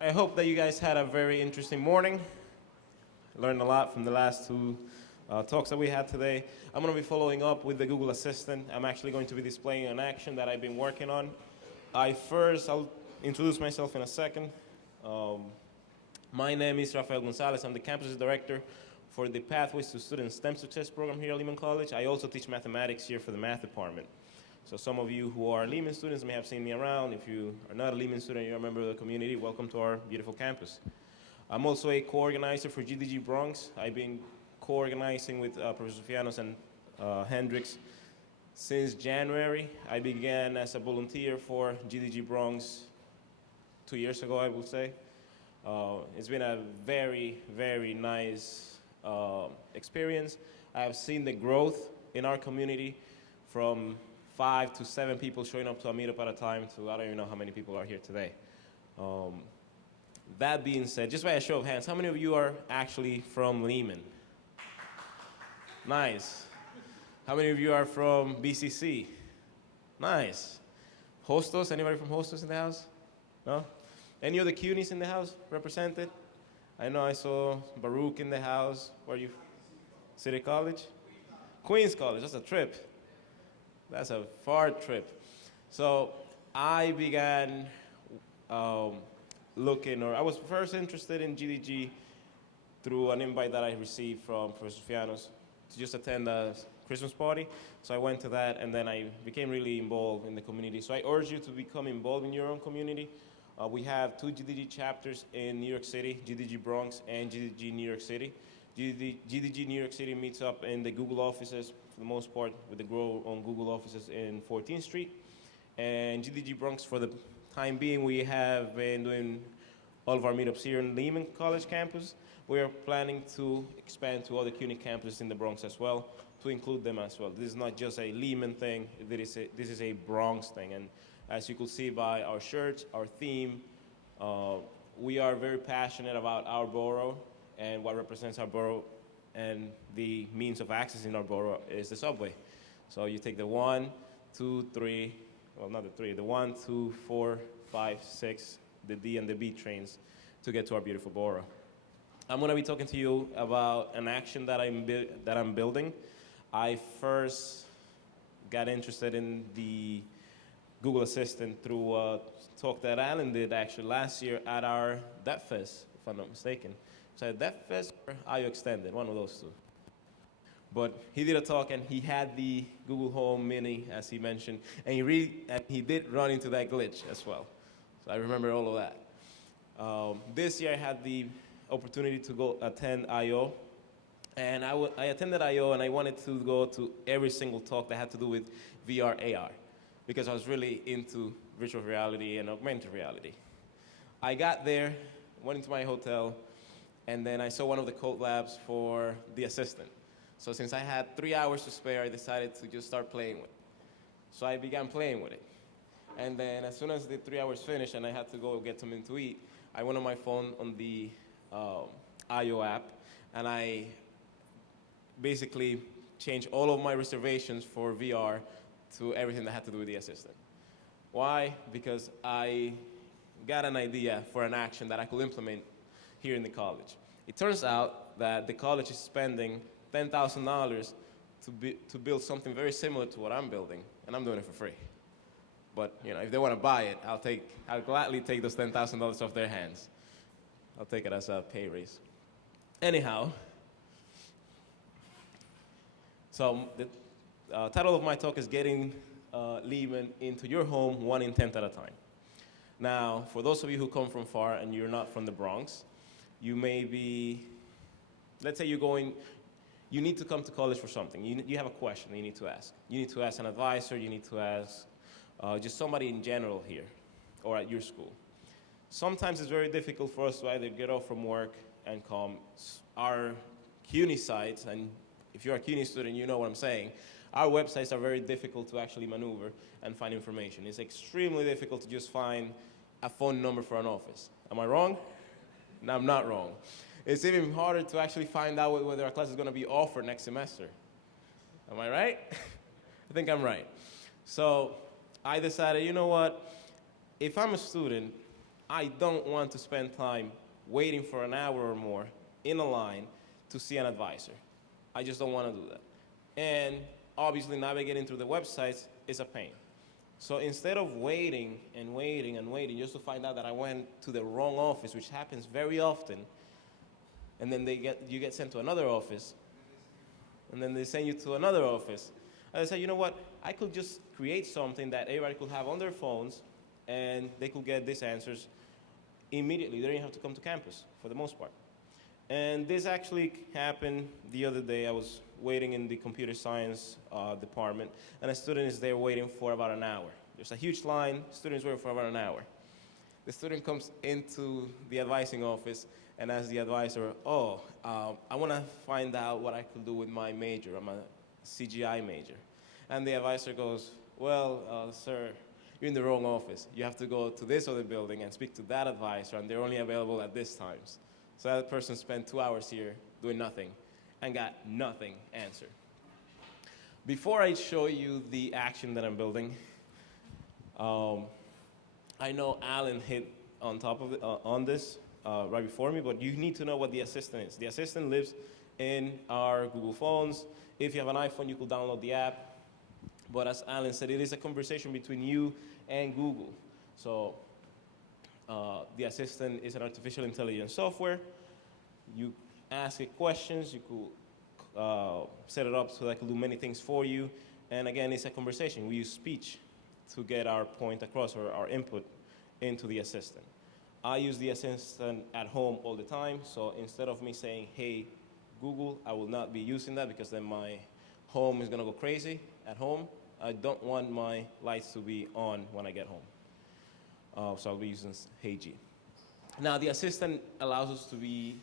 I hope that you guys had a very interesting morning. Learned a lot from the last two talks that we had today. I'm going to be following up with the Google Assistant. I'm actually going to be displaying an action that I've been working on. I'll introduce myself in a second. Um, my name is Rafael Gonzalez. I'm the campus director for the Pathways to Student STEM Success program here at Lehman College. I also teach mathematics here for the math department. So some of you who are Lehman students may have seen me around. If you are not a Lehman student, you're a member of the community, welcome to our beautiful campus. I'm also a co-organizer for GDG Bronx. I've been co-organizing with Professor Fianos and Hendricks since January. I began as a volunteer for GDG Bronx 2 years ago, I would say. It's been a very, very nice experience. I have seen the growth in our community from 5 to 7 people showing up to a meetup at a time to I don't even know how many people are here today. That being said, just by a show of hands, how many of you are actually from Lehman? Nice. How many of you are from BCC? Nice. Hostos, anybody from Hostos in the house? No? Any other CUNYs in the house represented? I know I saw Baruch in the house. Where are you? City College? Queens College, that's a trip. That's a far trip. So I began I was first interested in GDG through an invite that I received from Professor Fianos to just attend a Christmas party. So I went to that, and then I became really involved in the community. So I urge you to become involved in your own community. We have 2 GDG chapters in New York City, GDG Bronx and GDG New York City. GDG New York City meets up in the Google offices, for the most part, with the Grow on Google offices in 14th Street. And GDG Bronx, for the time being, we have been doing all of our meetups here in Lehman College campus. We are planning to expand to other CUNY campuses in the Bronx as well, to include them as well. This is not just a Lehman thing, this is a Bronx thing. And as you can see by our shirts, our theme, we are very passionate about our borough, and what represents our borough and the means of accessing our borough is the subway. So you take the 1, 2, 3, well, not the 3, the 1, 2, 4, 5, 6, the D and the B trains to get to our beautiful borough. I'm going to be talking to you about an action that I'm building. I first got interested in the Google Assistant through a talk that Alan did actually last year at our Dev Fest, if I'm not mistaken. So Dev Fest or IO Extended, one of those two. But he did a talk, and he had the Google Home Mini, as he mentioned, and he did run into that glitch as well. So I remember all of that. This year I had the opportunity to go attend I.O., and I attended I.O., and I wanted to go to every single talk that had to do with VR, AR, because I was really into virtual reality and augmented reality. I got there, went into my hotel, and then I saw one of the code labs for the assistant. So since I had 3 hours to spare, I decided to just start playing with it. So I began playing with it. And then as soon as the 3 hours finished and I had to go get something to eat, I went on my phone on the IO app, and I basically changed all of my reservations for VR to everything that had to do with the assistant. Why? Because I got an idea for an action that I could implement here in the college. It turns out that the college is spending $10,000 to build something very similar to what I'm building, and I'm doing it for free. But if they want to buy it, I'll gladly take those $10,000 off their hands. I'll take it as a pay raise. Anyhow, so the title of my talk is Getting Lehman into Your Home, one intent at a time. Now, for those of you who come from far and you're not from the Bronx, you may be, let's say you need to come to college for something. You have a question you need to ask. You need to ask an advisor, you need to ask just somebody in general here or at your school. Sometimes it's very difficult for us to either get off from work and come. Our CUNY sites, and if you're a CUNY student, you know what I'm saying, our websites are very difficult to actually maneuver and find information. It's extremely difficult to just find a phone number for an office. Am I wrong? No, I'm not wrong. It's even harder to actually find out whether our class is going to be offered next semester. Am I right? I think I'm right. So I decided, you know what? If I'm a student I don't want to spend time waiting for an hour or more in a line to see an advisor. I just don't want to do that. And obviously, navigating through the websites is a pain. So instead of waiting and waiting and waiting just to find out that I went to the wrong office, which happens very often, and then you get sent to another office, and then they send you to another office. I said, you know what? I could just create something that everybody could have on their phones, and they could get these answers immediately. They don't even have to come to campus for the most part. And this actually happened the other day. I was waiting in the computer science department, and a student is there waiting for about an hour. There's a huge line, students waiting for about an hour. The student comes into the advising office and asks the advisor, I want to find out what I could do with my major. I'm a CGI major. And the advisor goes, well, sir, you're in the wrong office. You have to go to this other building and speak to that advisor, and they're only available at this times. So that person spent 2 hours here doing nothing and got nothing answered. Before I show you the action that I'm building, I know Alan hit on top of it, on this right before me, but you need to know what the assistant is. The assistant lives in our Google phones. If you have an iPhone, you could download the app. But as Alan said, it is a conversation between you and Google. So the assistant is an artificial intelligence software. You ask it questions. You could set it up so that it can do many things for you. And again, it's a conversation. We use speech to get our point across or our input into the assistant. I use the assistant at home all the time. So instead of me saying, hey, Google, I will not be using that because then my home is going to go crazy at home. I don't want my lights to be on when I get home. So I'll be using Hey G. Now, the assistant allows us to be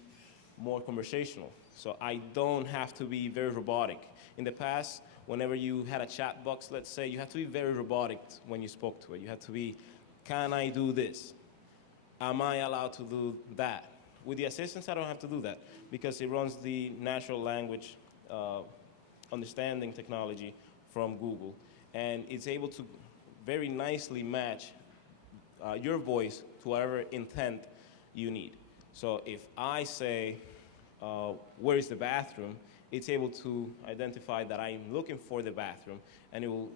more conversational. So I don't have to be very robotic. In the past, whenever you had a chat box, let's say, you had to be very robotic when you spoke to it. You had to be, can I do this? Am I allowed to do that? With the assistants, I don't have to do that because it runs the natural language understanding technology from Google. And it's able to very nicely match your voice to whatever intent you need. So if I say, where is the bathroom? It's able to identify that I'm looking for the bathroom, and it will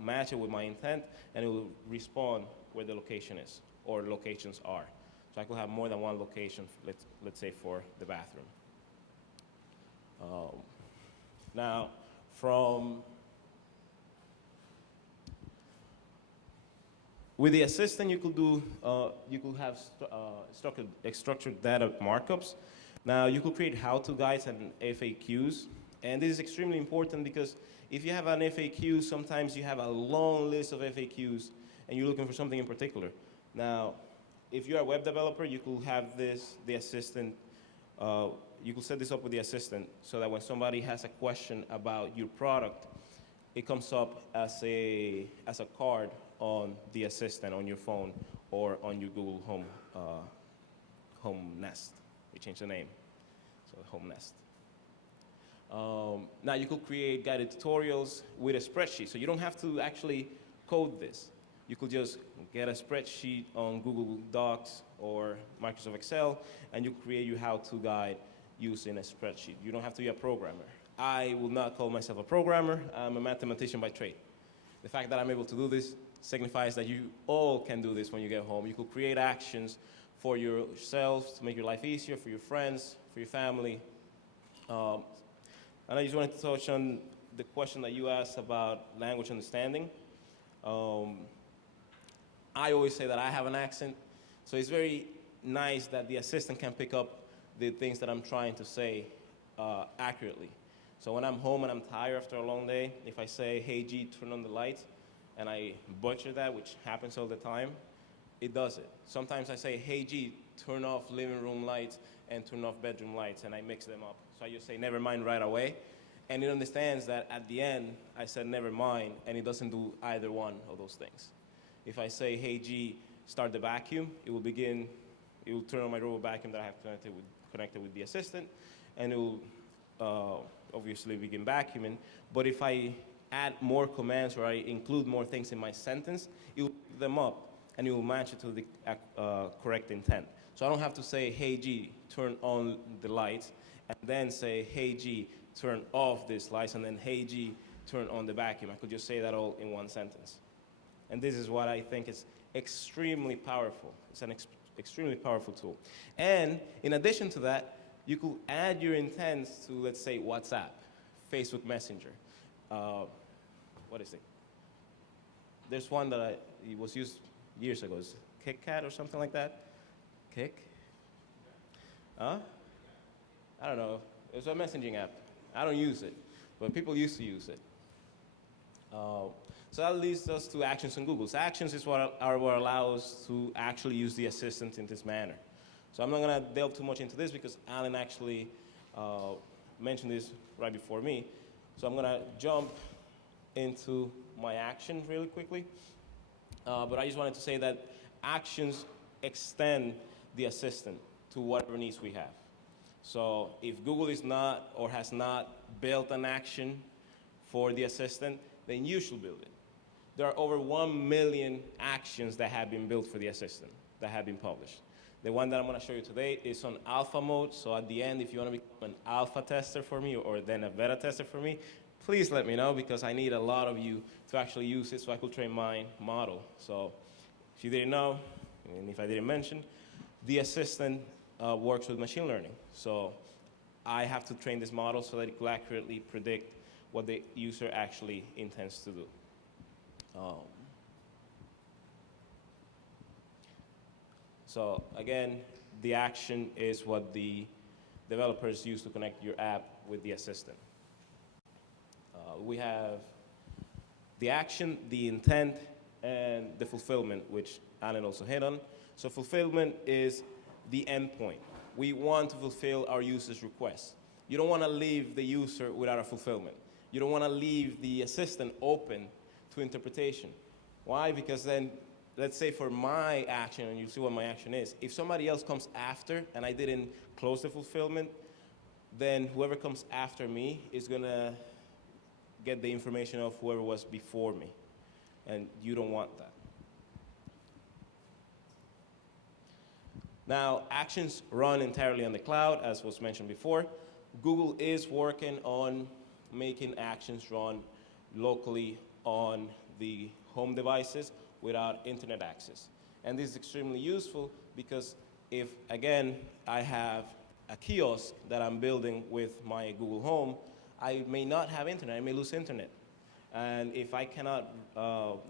match it with my intent, and it will respond where the location is, or locations are. So I could have more than one location, let's say, for the bathroom. Now, with the assistant, you could have structured data markups. Now, you could create how-to guides and FAQs. And this is extremely important because if you have an FAQ, sometimes you have a long list of FAQs and you're looking for something in particular. Now, if you're a web developer, you could have the assistant, you could set this up with the assistant so that when somebody has a question about your product, it comes up as a card on the assistant on your phone or on your Google Home Nest. We changed the name, so Home Nest. Now you could create guided tutorials with a spreadsheet, so you don't have to actually code this. You could just get a spreadsheet on Google Docs or Microsoft Excel, and you create your how-to guide using a spreadsheet. You don't have to be a programmer. I will not call myself a programmer. I'm a mathematician by trade. The fact that I'm able to do this signifies that you all can do this when you get home. You could create actions for yourselves to make your life easier, for your friends, for your family. And I just wanted to touch on the question that you asked about language understanding. I always say that I have an accent, so it's very nice that the assistant can pick up the things that I'm trying to say accurately. So when I'm home and I'm tired after a long day, if I say, hey G, turn on the lights, and I butcher that, which happens all the time, it does it. Sometimes I say, hey G, turn off living room lights and turn off bedroom lights, and I mix them up. So I just say, never mind right away. And it understands that at the end, I said never mind, and it doesn't do either one of those things. If I say, hey G, start the vacuum, it will turn on my robot vacuum that I have connected with the assistant, and it will obviously begin vacuuming. But if I add more commands or I include more things in my sentence, it will pick them up and it will match it to the correct intent. So I don't have to say, hey G, turn on the lights, and then say, hey G, turn off these lights, and then hey G, turn on the vacuum. I could just say that all in one sentence. And this is what I think is extremely powerful. It's an extremely powerful tool. And in addition to that, you could add your intents to, let's say, WhatsApp, Facebook Messenger. What is it? There's one that it was used years ago. It's KitKat or something like that. Kick? Huh? I don't know. It's a messaging app. I don't use it, but people used to use it. So that leads us to Actions on Google. So Actions is what allows us to actually use the assistant in this manner. So I'm not going to delve too much into this because Alan actually mentioned this right before me. So I'm going to jump into my action really quickly. But I just wanted to say that actions extend the assistant to whatever needs we have. So if Google is not or has not built an action for the assistant, then you should build it. There are over 1 million actions that have been built for the assistant that have been published. The one that I'm going to show you today is on alpha mode. So at the end, if you want to become an alpha tester for me or then a beta tester for me, please let me know because I need a lot of you to actually use it so I could train my model. So if you didn't know, and if I didn't mention, the assistant works with machine learning. So I have to train this model so that it will accurately predict what the user actually intends to do. So again, the action is what the developers use to connect your app with the assistant. We have the action, the intent, and the fulfillment, which Alan also hit on. So fulfillment is the endpoint. We want to fulfill our user's request. You don't want to leave the user without a fulfillment. You don't want to leave the assistant open to interpretation. Why? Because then, let's say for my action, and you'll see what my action is, if somebody else comes after and I didn't close the fulfillment, then whoever comes after me is going to get the information of whoever was before me. And you don't want that. Now, actions run entirely on the cloud, as was mentioned before. Google is working on making actions run locally on the home devices without internet access. And this is extremely useful because if, again, I have a kiosk that I'm building with my Google Home, I may not have internet, I may lose internet. And if I cannot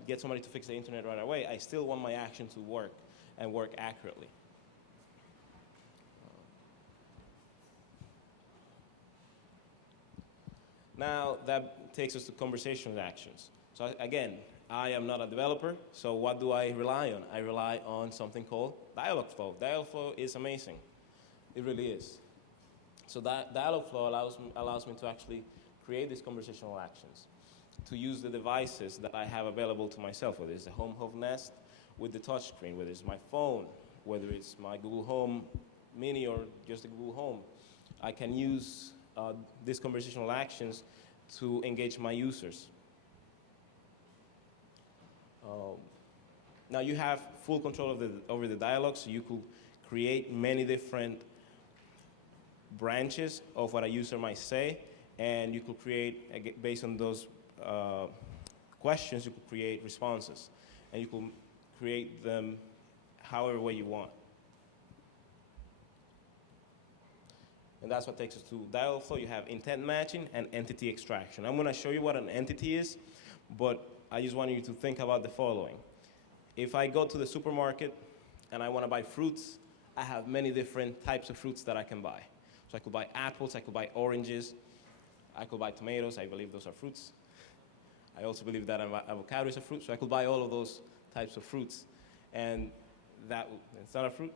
get somebody to fix the internet right away, I still want my action to work and work accurately. Now that takes us to conversational actions. So again, I am not a developer, so what do I rely on? I rely on something called Dialogflow. Dialogflow is amazing. It really is. So that Dialogflow allows me to actually create these conversational actions, to use the devices that I have available to myself, whether it's the Home Hub Nest with the touchscreen, whether it's my phone, whether it's my Google Home Mini or just the Google Home. I can use these conversational actions to engage my users. Now you have full control over the dialogue, so you could create many different branches of what a user might say, and you could create, based on those questions, you could create responses, and you could create them however way you want. And that's what takes us to Dialogflow. You have intent matching and entity extraction. I'm going to show you what an entity is, but I just want you to think about the following. If I go to the supermarket and I want to buy fruits, I have many different types of fruits that I can buy. So I could buy apples, I could buy oranges, I could buy tomatoes. I believe those are fruits. I also believe that avocado is a fruit, so I could buy all of those types of fruits. And it's not a fruit?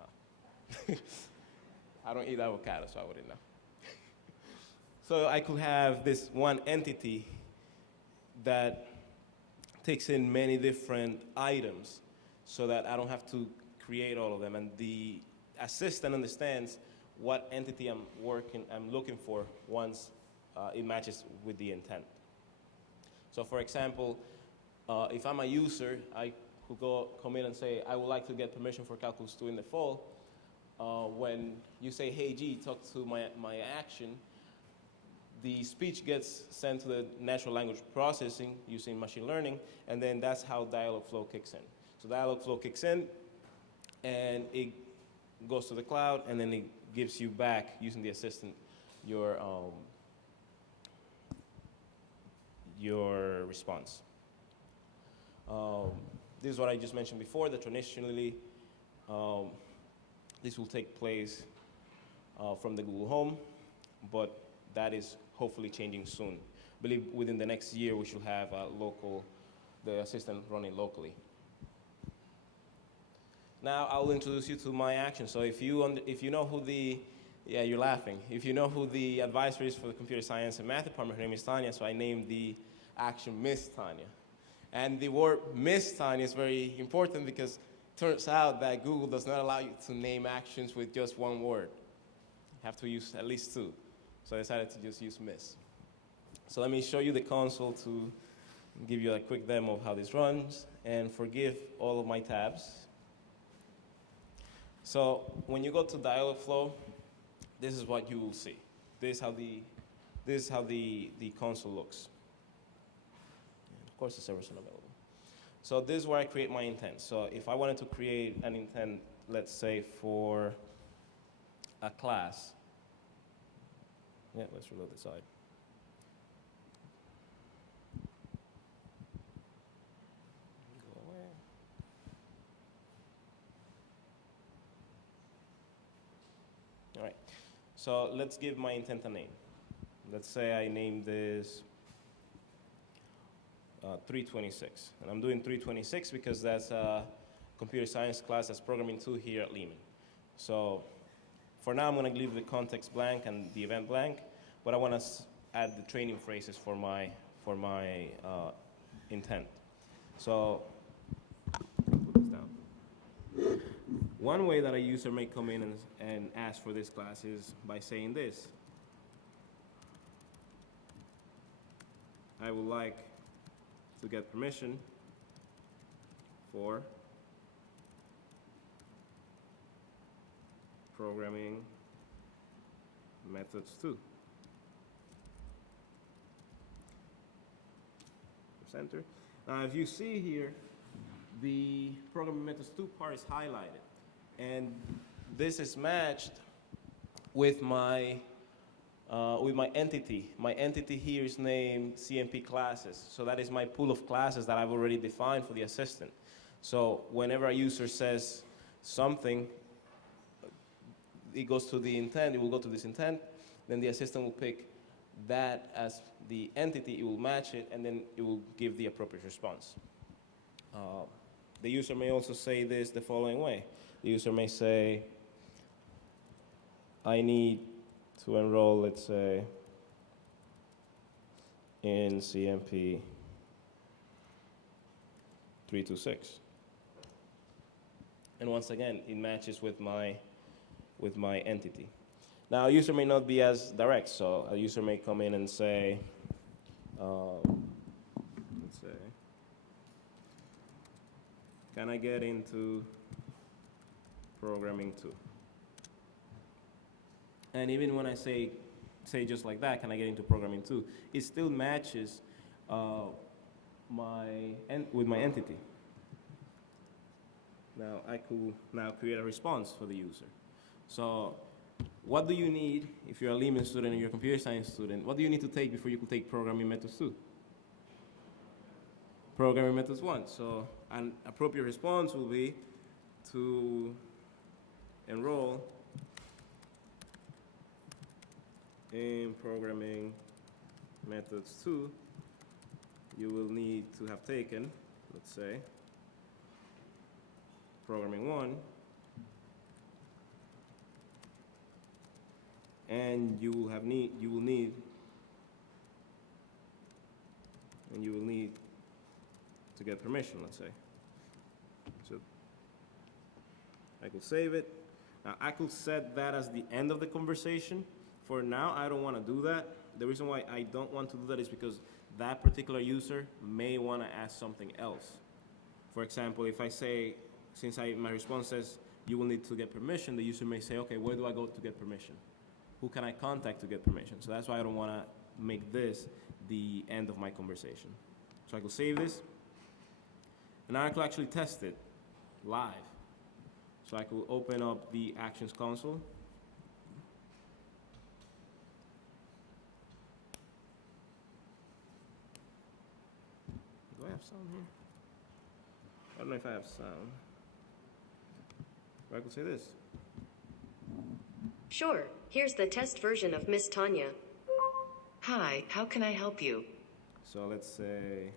Oh. I don't eat avocado, so I wouldn't know. So I could have this one entity that takes in many different items so that I don't have to create all of them. And the assistant understands what entity I'm looking for once it matches with the intent. So for example, if I'm a user, I come in and say, I would like to get permission for calculus 2 in the fall. When you say, hey G, talk to my action, the speech gets sent to the natural language processing using machine learning, and then that's how Dialogflow kicks in. So Dialogflow kicks in, and it goes to the cloud, and then it gives you back, using the assistant, your response. This is what I just mentioned before, that traditionally this will take place from the Google Home, but that is hopefully changing soon. I believe within the next year we should have the assistant running locally. Now I'll introduce you to my action. So if you know who you're laughing. If you know who the advisor is for the computer science and math department, her name is Tanya, so I named the action Miss Tanya. And the word Miss Tanya is very important because it turns out that Google does not allow you to name actions with just one word. You have to use at least two. So I decided to just use Miss. So let me show you the console to give you a quick demo of how this runs, and forgive all of my tabs. So when you go to Dialogflow, this is what you will see. This is how the console looks. And of course, the servers are available. So this is where I create my intent. So if I wanted to create an intent, let's say for a class. Yeah, let's reload the side. Go away. All right. So let's give my intent a name. Let's say I name this 326. And I'm doing 326 because that's a computer science class that's programming 2 here at Lehman. So for now, I'm going to leave the context blank and the event blank, but I want to add the training phrases for my intent. So put this down. One way that a user may come in and ask for this class is by saying this. I would like to get permission for programming methods 2. Press enter. Now, if you see here, the programming methods 2 part is highlighted, and this is matched with my entity. My entity here is named CMP classes, so that is my pool of classes that I've already defined for the assistant. So whenever a user says something, it goes to the intent, it will go to this intent, then the assistant will pick that as the entity, it will match it, and then it will give the appropriate response. The user may also say this the following way. The user may say, I need to enroll, let's say, in CMP 326. And once again, it matches with my entity. Now, a user may not be as direct, so a user may come in and say, let's say, can I get into programming 2? And even when I say just like that, can I get into programming 2, it still matches with my entity. Now, I could now create a response for the user. So what do you need if you're a Lehman student and you're a computer science student? What do you need to take before you could take programming methods 2? Programming methods 1. So an appropriate response will be to enroll in programming methods 2. You will need to have taken, let's say, programming 1, and you will need to get permission, let's say. So I could save it. Now I could set that as the end of the conversation. For now, I don't want to do that. The reason why I don't want to do that is because that particular user may want to ask something else. For example, if I say, my response says, you will need to get permission, the user may say, okay, where do I go to get permission? Who can I contact to get permission? So that's why I don't want to make this the end of my conversation. So I can save this, and now I can actually test it live. So I could open up the Actions console. Do I have sound here? I don't know if I have sound. Or I could say this. Sure, here's the test version of Miss Tanya. Hi, how can I help you? So let's say,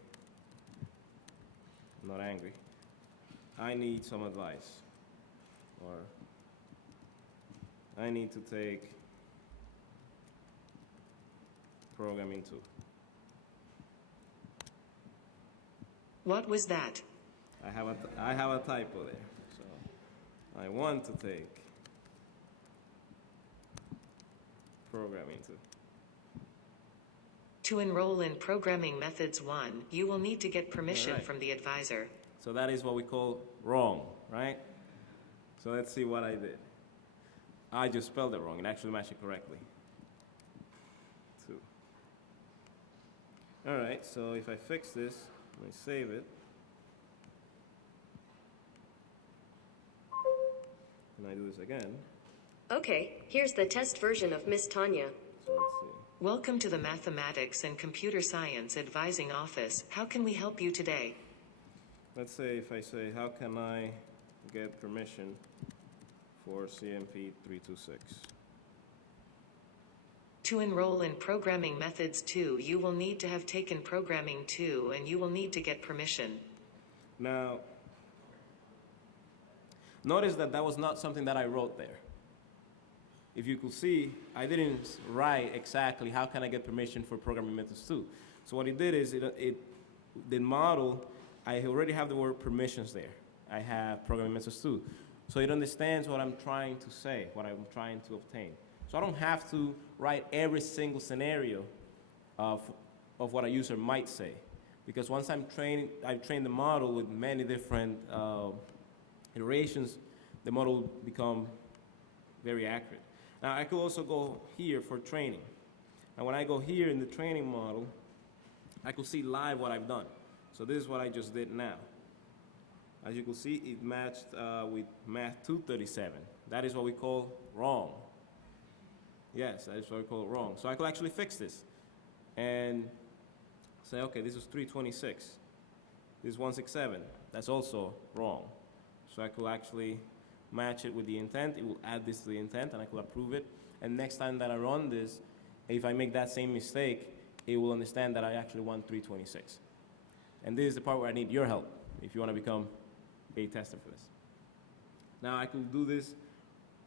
I'm not angry. I need some advice. Or I need to take programming 2. What was that? I have a typo there. So I want to take programming 2. To enroll in Programming Methods 1, you will need to get permission from the advisor. So that is what we call wrong, right? So let's see what I did. I just spelled it wrong. It actually matched it correctly. 2. All right, so if I fix this, let me save it. And I do this again. Okay, here's the test version of Miss Tanya. So let's see. Welcome to the Mathematics and Computer Science Advising Office. How can we help you today? Let's say if I say, how can I get permission for CMP 326? To enroll in Programming Methods 2, you will need to have taken Programming 2 and you will need to get permission. Now, notice that that was not something that I wrote there. If you could see, I didn't write exactly how can I get permission for Programming Methods 2. So what it did is, the model, I already have the word permissions there. I have Programming Methods 2. So it understands what I'm trying to say, what I'm trying to obtain. So I don't have to write every single scenario of what a user might say. Because once I've trained the model with many different iterations, the model will become very accurate. Now I could also go here for training. And when I go here in the training model, I could see live what I've done. So this is what I just did now. As you can see, it matched with Math 237. That is what we call wrong. Yes, that is what we call wrong. So I could actually fix this and say, okay, this is 326. This is 167. That's also wrong. So I could actually match it with the intent. It will add this to the intent, and I could approve it. And next time that I run this, if I make that same mistake, it will understand that I actually want 326. And this is the part where I need your help if you want to become a tester for this. Now I could do this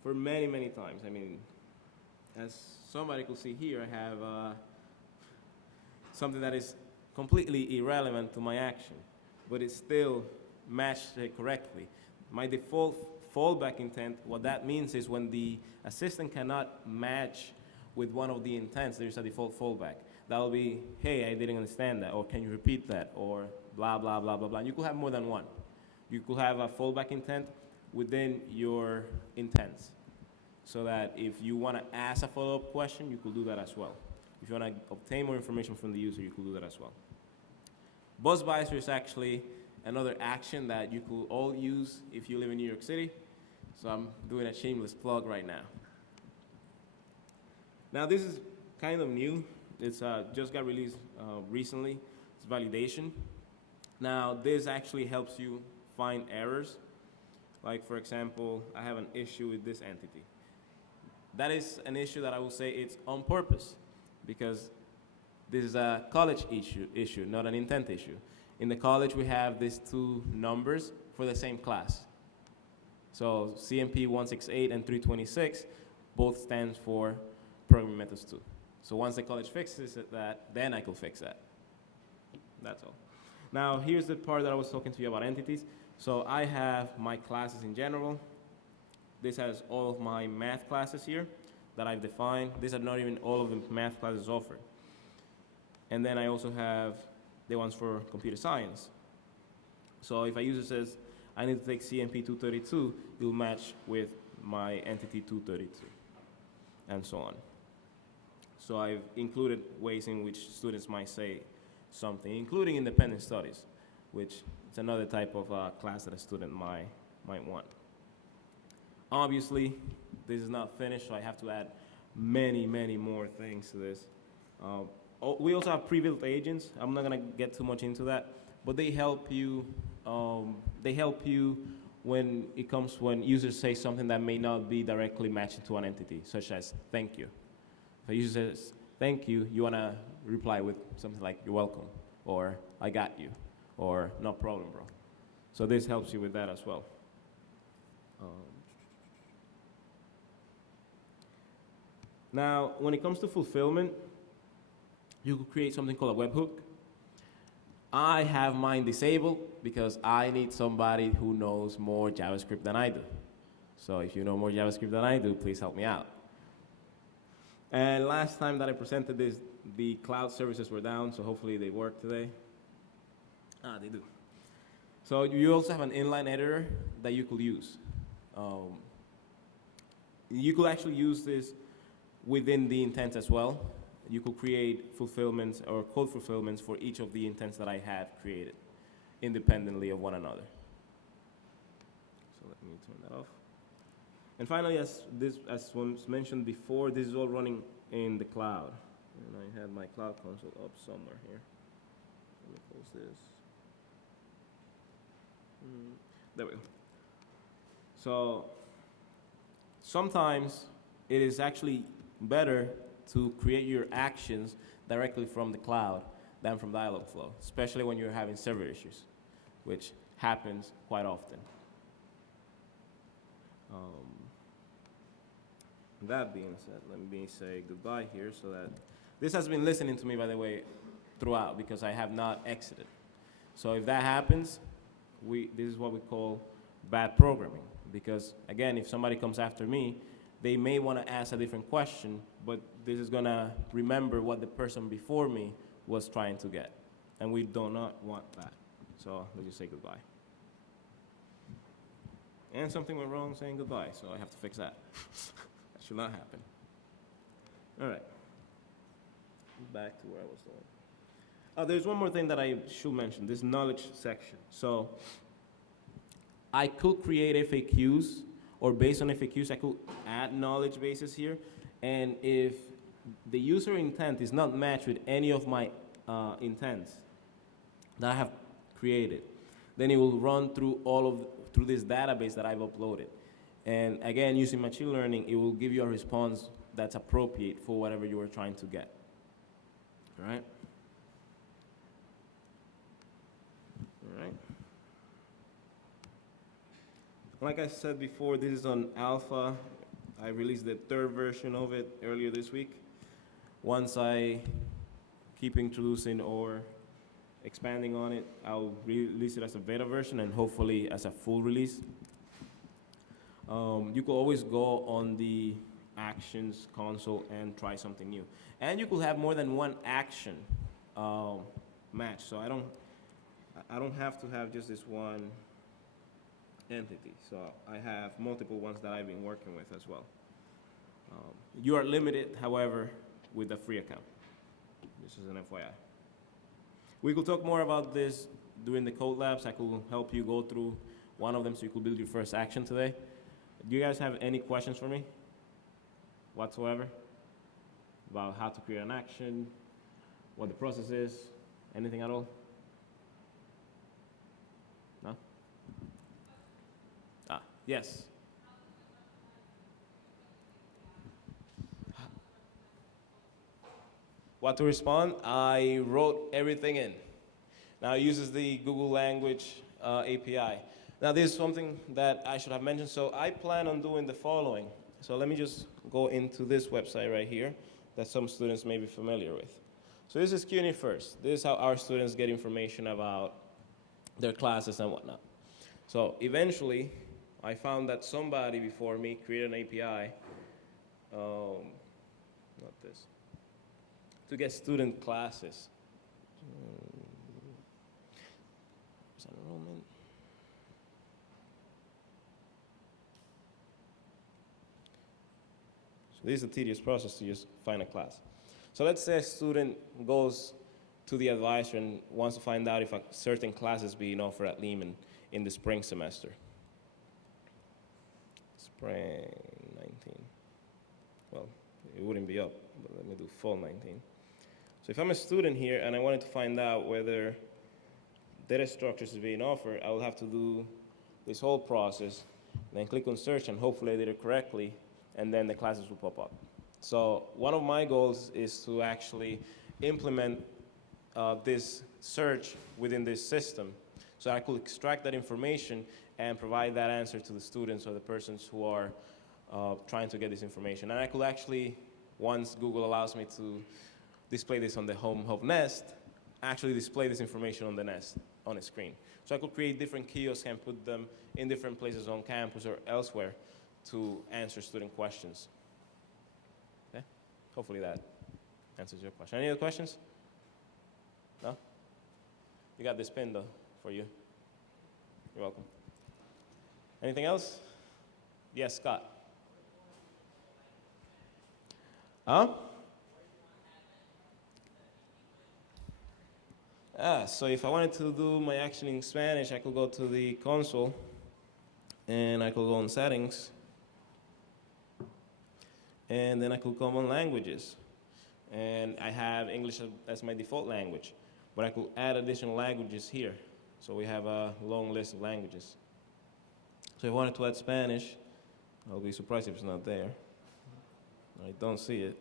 for many, many times. I mean, as somebody could see here, I have something that is completely irrelevant to my action, but it still matched it correctly. My default fallback intent, what that means is when the assistant cannot match with one of the intents, there's a default fallback. That will be, hey, I didn't understand that, or can you repeat that, or blah, blah, blah, blah, blah. You could have more than one. You could have a fallback intent within your intents, so that if you want to ask a follow-up question, you could do that as well. If you want to obtain more information from the user, you could do that as well. Bus visor is actually another action that you could all use if you live in New York City. So I'm doing a shameless plug right now. Now this is kind of new. It's just got released recently. It's validation. Now this actually helps you find errors. Like for example, I have an issue with this entity. That is an issue that I will say it's on purpose, because this is a college issue, not an intent issue. In the college, we have these two numbers for the same class. So CMP 168 and 326 both stands for Programming Methods 2. So once the college fixes that, then I could fix that. That's all. Now here's the part that I was talking to you about entities. So I have my classes in general. This has all of my math classes here that I've defined. These are not even all of the math classes offered. And then I also have the ones for computer science. So if a user says, I need to take CMP 232, it will match with my entity 232, and so on. So I've included ways in which students might say something, including independent studies, which is another type of class that a student might want. Obviously, this is not finished, so I have to add many, many more things to this. We also have pre-built agents. I'm not gonna get too much into that, but they help you. They help you when it comes when users say something that may not be directly matching to an entity, such as thank you. If a user says thank you, you wanna reply with something like you're welcome, or I got you, or no problem, bro. So this helps you with that as well. Now, when it comes to fulfillment, you could create something called a webhook. I have mine disabled because I need somebody who knows more JavaScript than I do. So if you know more JavaScript than I do, please help me out. And last time that I presented this, the cloud services were down, so hopefully they work today. They do. So you also have an inline editor that you could use. You could actually use this within the intent as well. You could create fulfillments or code fulfillments for each of the intents that I have created, independently of one another. So let me turn that off. And finally, as was mentioned before, this is all running in the cloud. And I have my cloud console up somewhere here. Let me close this. There we go. So sometimes it is actually better to create your actions directly from the cloud than from Dialogflow, especially when you're having server issues, which happens quite often. That being said, let me say goodbye here so that this has been listening to me, by the way, throughout because I have not exited. So if that happens, this is what we call bad programming, because again, if somebody comes after me, they may want to ask a different question, but this is going to remember what the person before me was trying to get. And we do not want that. So let's just say goodbye. And something went wrong saying goodbye, so I have to fix that. That should not happen. All right. Back to where I was going. There's one more thing that I should mention, this knowledge section. So I could create FAQs, or based on FAQs, I could add knowledge bases here. And if the user intent is not matched with any of my intents that I have created, then it will run through through this database that I've uploaded. And again, using machine learning, it will give you a response that's appropriate for whatever you are trying to get. All right? All right. Like I said before, this is on alpha. I released the 3rd version of it earlier this week. Once I keep introducing or expanding on it, I'll release it as a beta version and hopefully as a full release. You could always go on the actions console and try something new. And you could have more than one action match. So I don't have to have just this one entity. So I have multiple ones that I've been working with as well. You are limited, however, with a free account. This is an FYI. We could talk more about this during the code labs. I could help you go through one of them so you could build your first action today. Do you guys have any questions for me whatsoever about how to create an action, what the process is, anything at all? No? Yes. What to respond? I wrote everything in. Now it uses the Google Language API. Now this is something that I should have mentioned. So I plan on doing the following. So let me just go into this website right here that some students may be familiar with. So this is CUNY First. This is how our students get information about their classes and whatnot. So eventually, I found that somebody before me created an API, not this, to get student classes. Enrollment. So this is a tedious process to just find a class. So let's say a student goes to the advisor and wants to find out if a certain class is being offered at Lehman in the spring semester. Spring 19. Well, it wouldn't be up, but let me do fall 19. So if I'm a student here and I wanted to find out whether data structures is being offered, I will have to do this whole process, then click on search, and hopefully I did it correctly, and then the classes will pop up. So one of my goals is to actually implement this search within this system, so I could extract that information and provide that answer to the students or the persons who are trying to get this information. And I could actually, once Google allows me to display this on the home hub nest, actually display this information on the nest on a screen. So I could create different kiosks and put them in different places on campus or elsewhere to answer student questions. Okay? Hopefully that answers your question. Any other questions? No? You got this pin though for you. You're welcome. Anything else? Yes, Scott. Huh? So if I wanted to do my action in Spanish, I could go to the console and I could go on settings, and then I could come on languages. And I have English as my default language, but I could add additional languages here. So we have a long list of languages. So if I wanted to add Spanish, I'll be surprised if it's not there. I don't see it.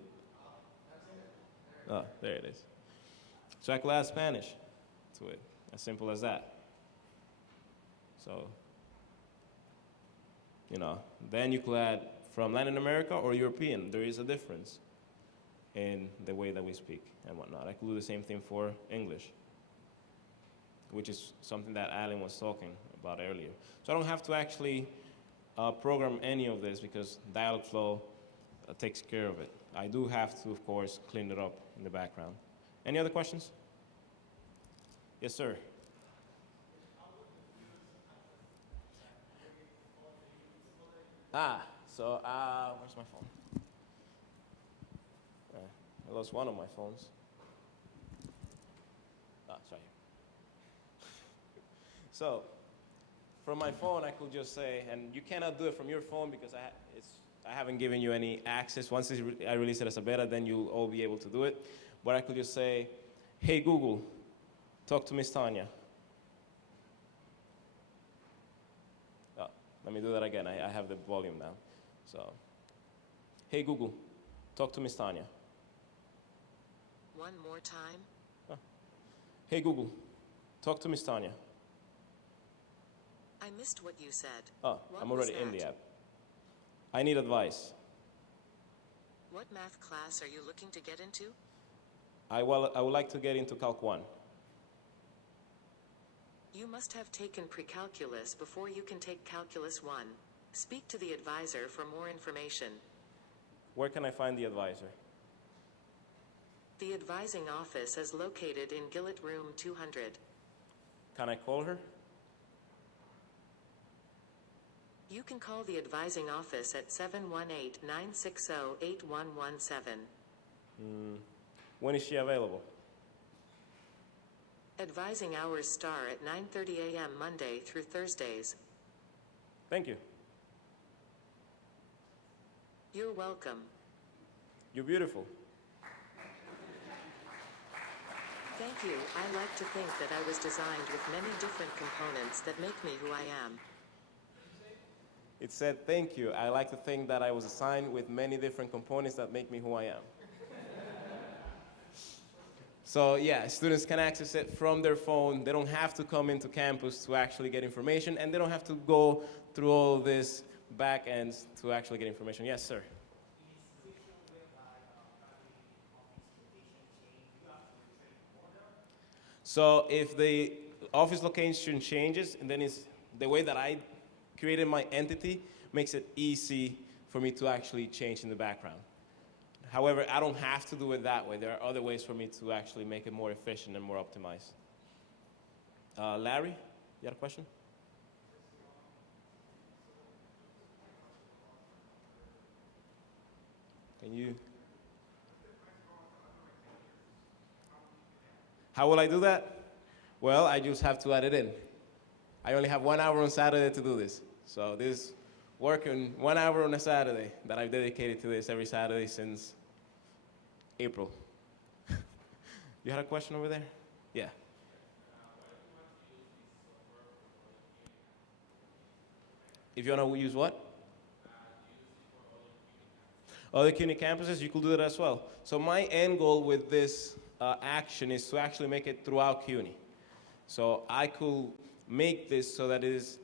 Oh, there it is. So I could add Spanish to it, as simple as that. So, then you could add from Latin America or European. There is a difference in the way that we speak and whatnot. I could do the same thing for English, which is something that Alan was talking about earlier. So I don't have to actually program any of this because Dialogflow takes care of it. I do have to, of course, clean it up in the background. Any other questions? Yes, sir. Where's my phone? I lost one of my phones. It's right here. So, from my phone, I could just say, and you cannot do it from your phone because I haven't given you any access. Once I release it as a beta, then you'll all be able to do it. But I could just say, hey, Google, talk to Miss Tanya. Let me do that again. I have the volume down. So, hey, Google, talk to Miss Tanya. One more time. Hey, Google, talk to Miss Tanya. I missed what you said. I'm already in the app. I need advice. What math class are you looking to get into? I would like to get into Calc 1. You must have taken pre-calculus before you can take Calculus 1. Speak to the advisor for more information. Where can I find the advisor? The advising office is located in Gillett Room 200. Can I call her? You can call the advising office at 718-960-8117. When is she available? Advising hours start at 9:30 a.m. Monday through Thursdays. Thank you. You're welcome. You're beautiful. Thank you. I like to think that I was designed with many different components that make me who I am. It said, thank you. I like to think that I was assigned with many different components that make me who I am. So yeah, students can access it from their phone. They don't have to come into campus to actually get information, and they don't have to go through all this back ends to actually get information. Yes, sir. So if the office location changes, and then it's the way that I created my entity makes it easy for me to actually change in the background. However, I don't have to do it that way. There are other ways for me to actually make it more efficient and more optimized. Larry, you had a question? And you? How will I do that? Well, I just have to add it in. I only have 1 hour on Saturday to do this. So this working 1 hour on a Saturday that I've dedicated to this every Saturday since April. You had a question over there? Yeah. If you want to use what? Other CUNY campuses, you could do that as well. So my end goal with this action is to actually make it throughout CUNY. So I could make this so that it is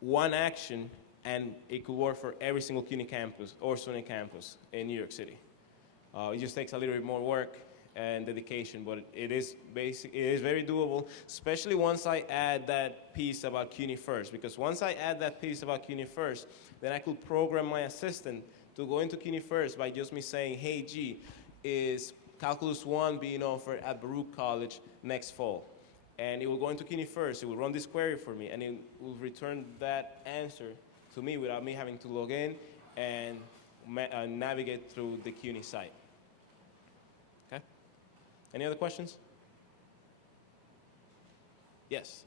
one action and it could work for every single CUNY campus or SUNY campus in New York City. It just takes a little bit more work and dedication, but it is very doable, especially once I add that piece about CUNY First, because once I add that piece about CUNY First, then I could program my assistant to go into CUNY First by just me saying, hey, G, is Calculus 1 being offered at Baruch College next fall? And it will go into CUNY First, it will run this query for me, and it will return that answer to me without me having to log in and navigate through the CUNY site. Okay? Any other questions? Yes.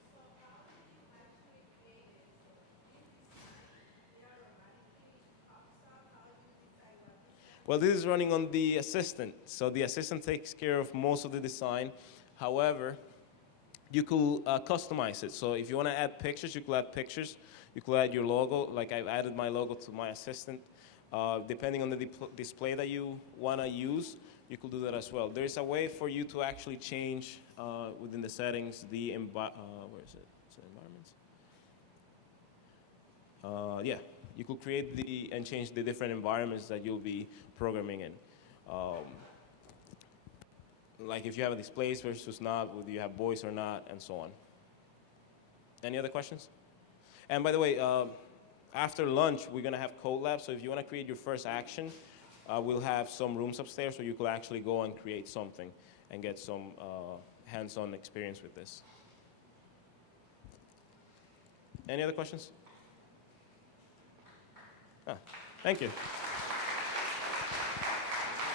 Well, this is running on the assistant. So the assistant takes care of most of the design. However, you could customize it. So if you want to add pictures, you could add pictures. You could add your logo. Like I've added my logo to my assistant. Depending on the display that you want to use, you could do that as well. There is a way for you to actually change within the settings the where is it? Is it environments? Yeah, you could create and change the different environments that you'll be programming in. Like if you have a displays versus not, whether you have voice or not, and so on. Any other questions? And by the way, after lunch, we're going to have code lab. So if you want to create your first action, we'll have some rooms upstairs so you could actually go and create something and get some hands-on experience with this. Any other questions? Thank you.